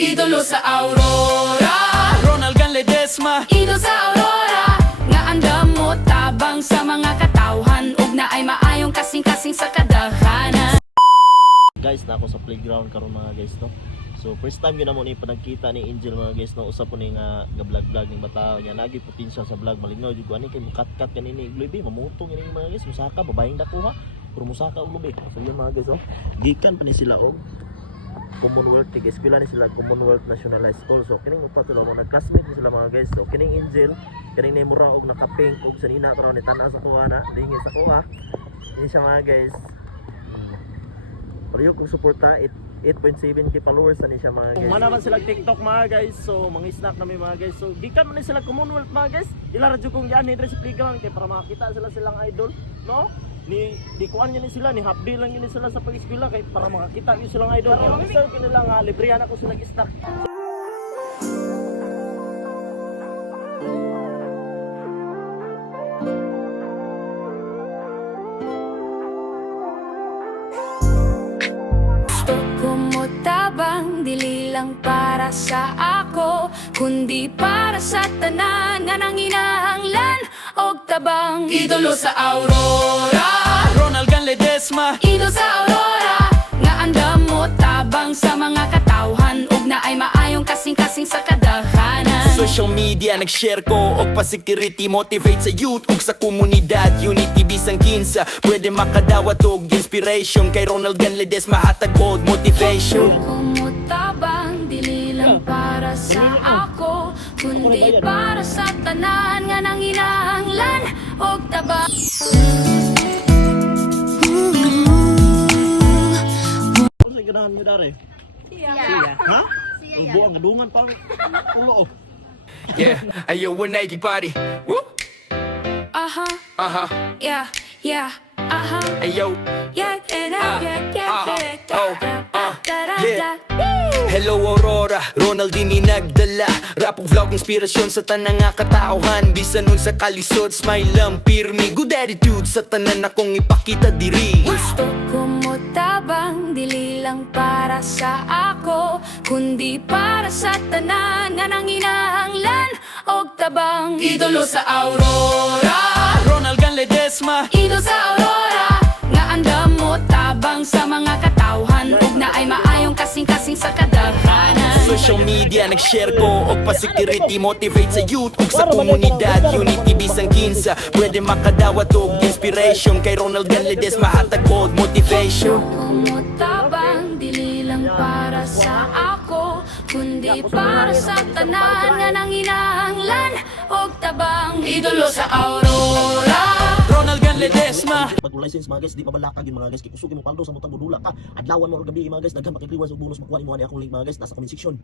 idolo sa Aurora. Ronald Ledesma, Idol sa Aurora. Nga andam mo tabang sa mga katawhan, ug na ay maayong kasing-kasing sa kadaghanan. Guys, na ako sa playground karon mga guys, no. So first time yun na mo ni panagkita ni Angel mga guys, no. Usa po ni nga ga-vlog ning bata nya, nagi potential sa vlog, malingnaw jud ko ani kay mukat-kat kanini igloy mamutong ini mga guys, musaka babayeng dako ha. Pero musaka og lubi. So yun mga guys, oh. Gikan pa ni sila og Commonwealth, eskwela ni sila Commonwealth National High School. So kining upat sila mo nag-classmate ni sila mga guys. So kining Angel, kining ni mura og naka-pink og sanina karon ni tan-a sa kuha na, dingin sa kuha. Ini siya mga guys. Pero kung suporta 8.7k followers na siya mga guys. Mana man sila TikTok mga guys. So mga snack na mga guys. So gikan man sila Commonwealth mga guys. Ila radyo kong yan ni dress playground kay para makita sila silang idol, no? Di kuan yun sila, ni halfday lang yun sila sa pag-eskwela kay para makita yun silang idol. Ang serve nila nga librehan ako sila snack. Tabang dili lang para sa ako, kundi para sa tanan nga nang inahanglan og tabang idolo sa Aurora. Ronald Ledesma, Idol sa Aurora. Nga andam mo tabang sa mga katawhan, ug na ay maayong kasing-kasing sa kadaghanan. social media nag-share ko og pa-security, motivate sa youth ug sa komunidad. Unity bisang kinsa, pwede makadawat og inspiration kay Ronald Ledesma, hatag og motivation. Kumutabang dili lang para sa ako, kundi para sa tanan nga nang hinahanglan og tabang. Ano sa ganahan nyo dari? Siya. Ha? Buang gadungan pang ulo. Yeah, ayo 180 party. Woo! Aha, Aha. yeah, yeah, aha, Ayo. yeah, Yeah. Hello Aurora, Ronald dini nagdala rap ug vlog inspirasyon sa tanang nga katauhan. Bisan nun sa kalisod, smile lang pirmi, good attitude sa tanan akong ipakita diri. Gusto ko mo tabang dili lang para sa ako, kundi para sa tanan nga nang hinahanglan og tabang idolo sa Aurora. Ronald Ledesma, Idol sa Aurora. Nga andam mo tabang sa mga katawhan, ug na ay maayong kasing-kasing sa kadaghanan. social media nag-share ko og pa-security, motivate sa youth ug sa komunidad. Unity bisang kinsa, pwede makadawat og inspiration kay Ronald Ledesma, hatag og motivation. Kumutabang dili lang para sa ako, kundi para sa tanan nga nang hinahanglan og tabang idolo sa Aurora. Ronald Ledesma, Pag license mga guys, di pa balakag yung mga guys. Kaya kusugin mo paldo sa mutang budula ka. Adlawan mo gabi mga guys, daghan pakikliwas og bonus makuha mo ani akong link mga guys, nasa comment section.